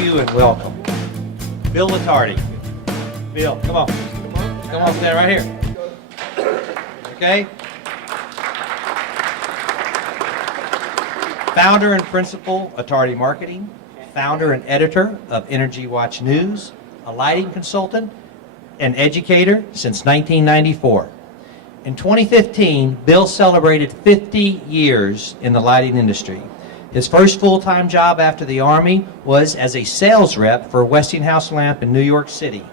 you and welcome Bill Attardi. Bill, come on. Come on, stand right here. Okay? Founder and principal, Attardi Marketing. Founder and editor of Energy Watch News. A lighting consultant and educator since 1994. In 2015, Bill celebrated 50 years in the lighting industry. His first full-time job after the Army was as a sales rep for Westinghouse Lamp in New York City.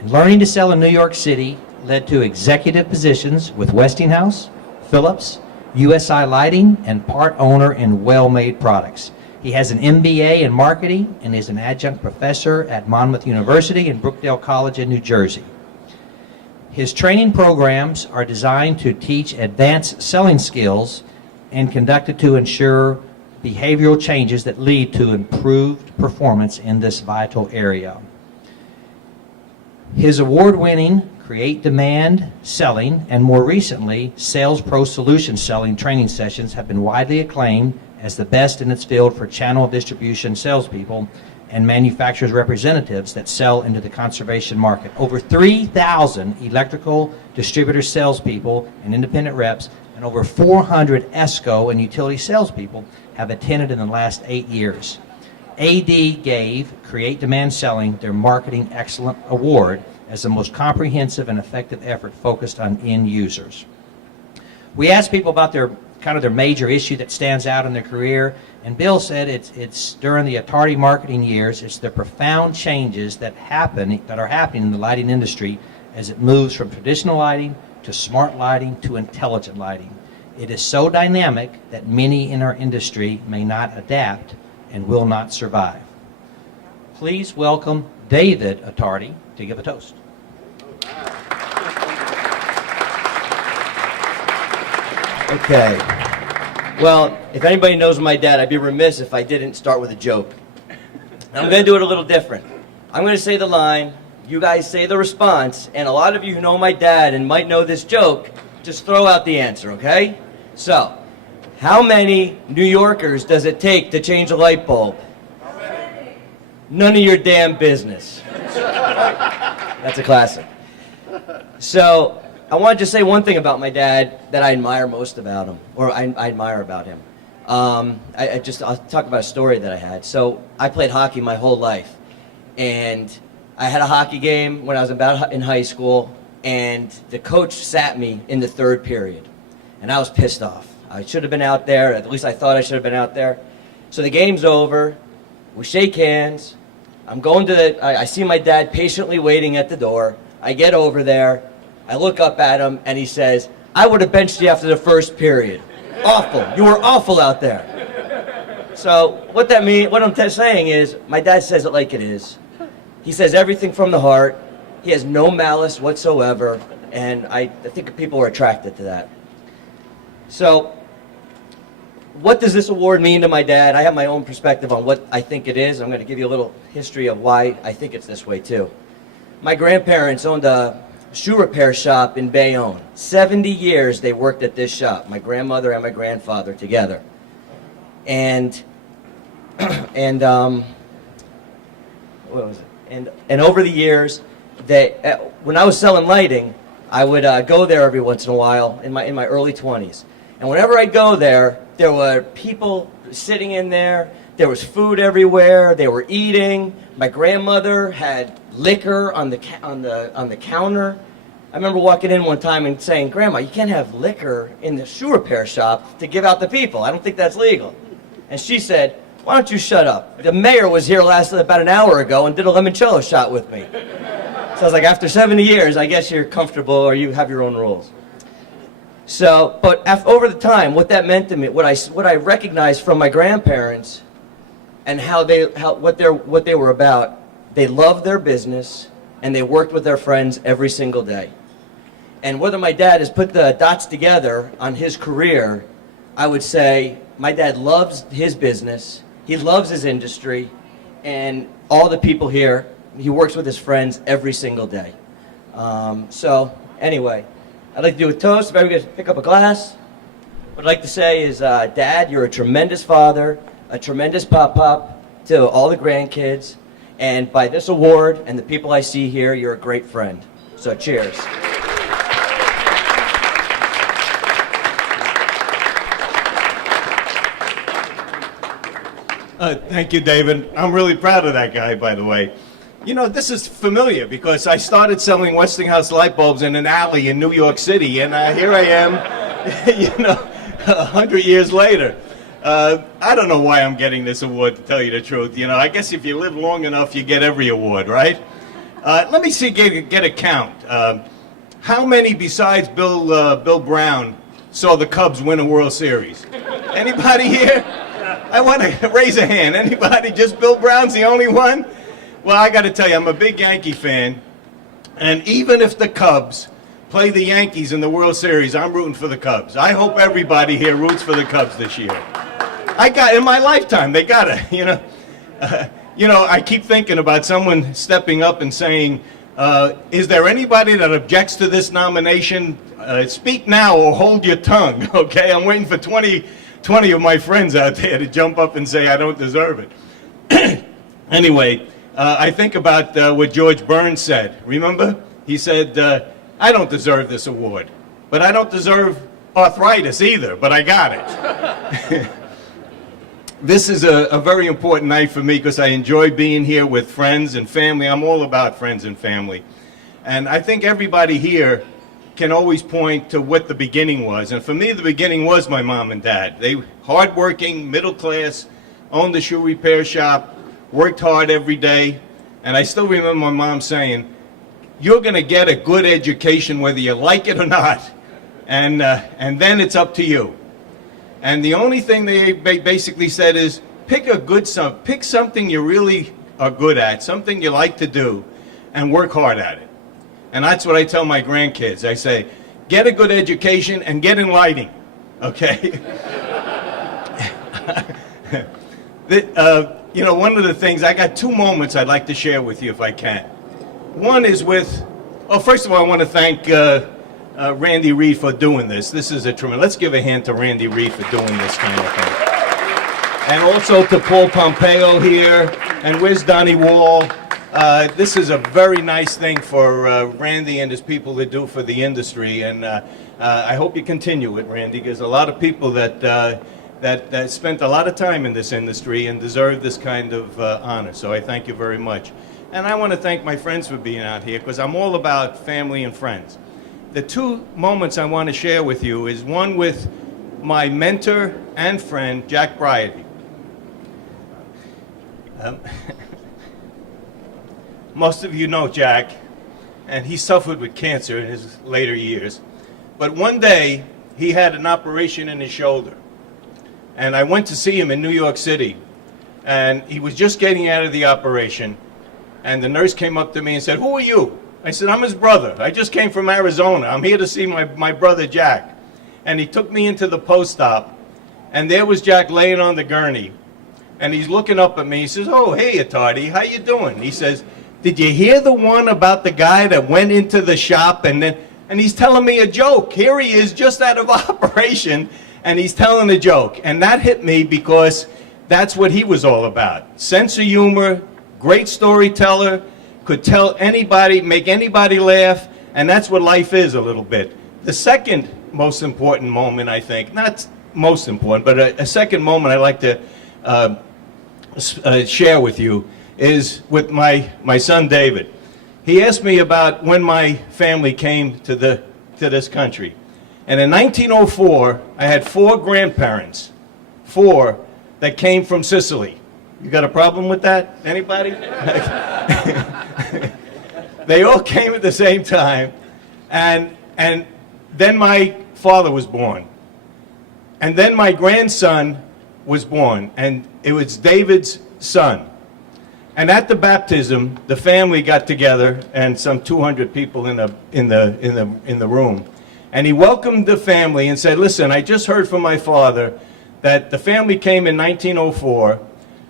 And learning to sell in New York City led to executive positions with Westinghouse, Philips, USI Lighting, and part owner in Well-Made Products. He has an MBA in marketing and is an adjunct professor at Monmouth University and Brookdale College in New Jersey. His training programs are designed to teach advanced selling skills and conducted to ensure behavioral changes that lead to improved performance in this vital area. His award-winning Create Demand Selling and more recently Sales Pro Solution Selling training sessions have been widely acclaimed as the best in its field for channel distribution salespeople and manufacturers' representatives that sell into the conservation market. Over 3,000 electrical distributor salespeople and independent reps and over 400 ESCO and utility salespeople have attended in the last 8 years. AD gave Create Demand Selling their Marketing Excellent Award as the most comprehensive and effective effort focused on end users. We asked people about their major issue that stands out in their career, and Bill said it's during the Attardi marketing years, it's the profound changes that are happening in the lighting industry as it moves from traditional lighting to smart lighting to intelligent lighting. It is so dynamic that many in our industry may not adapt and will not survive. Please welcome David Attardi to give a toast. Okay. Well, if anybody knows my dad, I'd be remiss if I didn't start with a joke. I'm going to do it a little different. I'm going to say the line, you guys say the response, and a lot of you who know my dad and might know this joke, just throw out the answer, okay? So, how many New Yorkers does it take to change a light bulb? None of your damn business. That's a classic. So, I want to just say one thing about my dad that I admire most about him, or I admire about him. I'll talk about a story that I had. So, I played hockey my whole life, and I had a hockey game when I was about in high school, and the coach sat me in the third period, and I was pissed off. I should have been out there, at least I thought I should have been out there. So the game's over, we shake hands, I'm going to I see my dad patiently waiting at the door. I get over there, I look up at him, and he says, I would have benched you after the first period. Awful, you were awful out there. So what I'm saying is, my dad says it like it is. He says everything from the heart. He has no malice whatsoever, and I think people are attracted to that. So, what does this award mean to my dad? I have my own perspective on what I think it is. I'm going to give you a little history of why I think it's this way, too. My grandparents owned a shoe repair shop in Bayonne. 70 years they worked at this shop, my grandmother and my grandfather together. And what was it? And over the years, when I was selling lighting, I would go there every once in a while in my early 20s. And whenever I'd go there were people sitting in there. There was food everywhere. They were eating. My grandmother had liquor on the counter. I remember walking in one time and saying, Grandma, you can't have liquor in the shoe repair shop to give out to people. I don't think that's legal. And she said, why don't you shut up? The mayor was here about an hour ago and did a limoncello shot with me. So I was like, after 70 years, I guess you're comfortable or you have your own rules. So, but over the time, what that meant to me, what I recognized from my grandparents and what they were about, they loved their business and they worked with their friends every single day. And whether my dad has put the dots together on his career, I would say my dad loves his business, he loves his industry, and all the people here, he works with his friends every single day. So anyway, I'd like to do a toast. If everybody could pick up a glass. What I'd like to say is, Dad, you're a tremendous father, a tremendous pop-pop, to all the grandkids, and by this award and the people I see here, you're a great friend. So cheers. Thank you, David. I'm really proud of that guy, by the way. You know, this is familiar because I started selling Westinghouse light bulbs in an alley in New York City, and here I am, you know, 100 years later. I don't know why I'm getting this award, to tell you the truth. You know, I guess if you live long enough, you get every award, right? Let me see, get a count. How many besides Bill Brown saw the Cubs win a World Series? Anybody here? I want to raise a hand. Anybody? Just Bill Brown's the only one? Well, I got to tell you, I'm a big Yankee fan, and even if the Cubs play the Yankees in the World Series, I'm rooting for the Cubs. I hope everybody here roots for the Cubs this year. In my lifetime, they gotta, you know, I keep thinking about someone stepping up and saying, is there anybody that objects to this nomination? Speak now or hold your tongue, okay? I'm waiting for 20 of my friends out there to jump up and say I don't deserve it. Anyway, I think about what George Burns said. Remember? He said, I don't deserve this award, but I don't deserve arthritis either, but I got it. This is a very important night for me because I enjoy being here with friends and family. I'm all about friends and family. And I think everybody here can always point to what the beginning was. And for me, the beginning was my mom and dad. They hardworking, middle class, owned a shoe repair shop, worked hard every day. And I still remember my mom saying, you're going to get a good education whether you like it or not. And then it's up to you. And the only thing they basically said is, pick something you really are good at, something you like to do, and work hard at it. And that's what I tell my grandkids. I say, get a good education and get in lighting, okay? You know, one of the things, I got two moments I'd like to share with you if I can. One is with, first of all, I want to thank Randy Reed for doing this. This is a tremendous, let's give a hand to Randy Reed for doing this kind of thing. And also to Paul Pompeo here, and where's Donnie Wall? This is a very nice thing for Randy and his people to do for the industry, and I hope you continue it, Randy, because a lot of people that spent a lot of time in this industry and deserve this kind of honor, so I thank you very much. And I want to thank my friends for being out here, because I'm all about family and friends. The two moments I want to share with you is one with my mentor and friend, Jack Briety. Most of you know Jack, and he suffered with cancer in his later years. But one day, he had an operation in his shoulder. And I went to see him in New York City. And he was just getting out of the operation. And the nurse came up to me and said, "Who are you?" I said, "I'm his brother. I just came from Arizona. I'm here to see my brother Jack." And he took me into the post-op. And there was Jack laying on the gurney. And he's looking up at me. He says, "Oh, hey, Attardi, how you doing?" He says, "Did you hear the one about the guy that went into the shop and he's telling me a joke? Here he is just out of operation and he's telling a joke." And that hit me because that's what he was all about. Sense of humor, great storyteller, could tell anybody, make anybody laugh, and that's what life is a little bit. The second most important moment, I think, not most important, but a second moment I'd like to share with you is with my son David. He asked me about when my family came to this country. And in 1904, I had 4 grandparents, 4 that came from Sicily. You got a problem with that? Anybody? They all came at the same time. And then my father was born. And then my grandson was born, and it was David's son. And at the baptism, the family got together, and some 200 people in the room. And he welcomed the family and said, "Listen, I just heard from my father that the family came in 1904,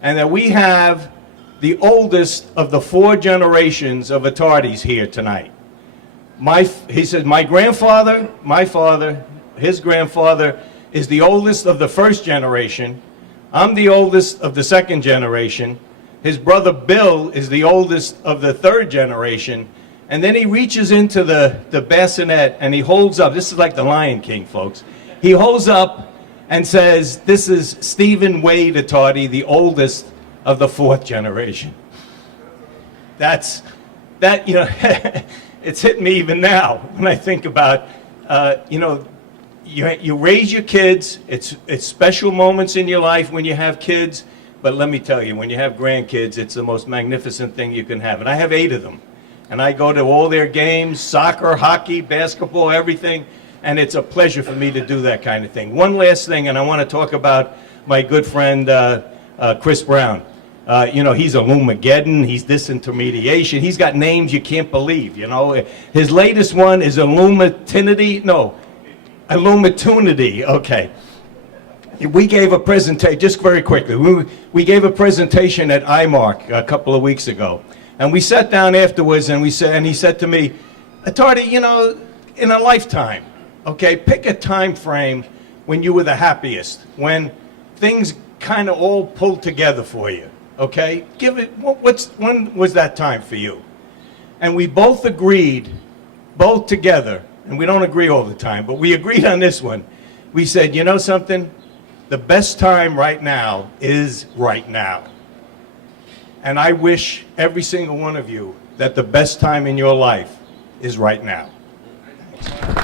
and that we have the oldest of the 4 generations of Attardis here tonight." He said, "My grandfather, my father, his grandfather is the oldest of the 1st generation. I'm the oldest of the 2nd generation. His brother Bill is the oldest of the third generation. And then he reaches into the bassinet and he holds up. This is like the Lion King, folks. He holds up and says, "This is Stephen Wade Attardi, the oldest of the fourth generation." That, you know, it's hitting me even now when I think about, you know, you raise your kids. It's special moments in your life when you have kids. But let me tell you, when you have grandkids, it's the most magnificent thing you can have. And I have 8 of them. And I go to all their games, soccer, hockey, basketball, everything. And it's a pleasure for me to do that kind of thing. One last thing, and I want to talk about my good friend Chris Brown. You know, he's Illumageddon, he's Disintermediation. He's got names you can't believe, you know. His latest one is Illumatunity. Okay. We gave a presentation, just very quickly, we gave a presentation at IMARC a couple of weeks ago. And we sat down afterwards and he said to me, "Attardi, you know, in a lifetime, okay, pick a time frame when you were the happiest, when things kind of all pulled together for you, okay? When was that time for you?" And we both agreed, both together, and we don't agree all the time, but we agreed on this one. We said, "You know something? The best time right now is right now." And I wish every single one of you that the best time in your life is right now. Thanks.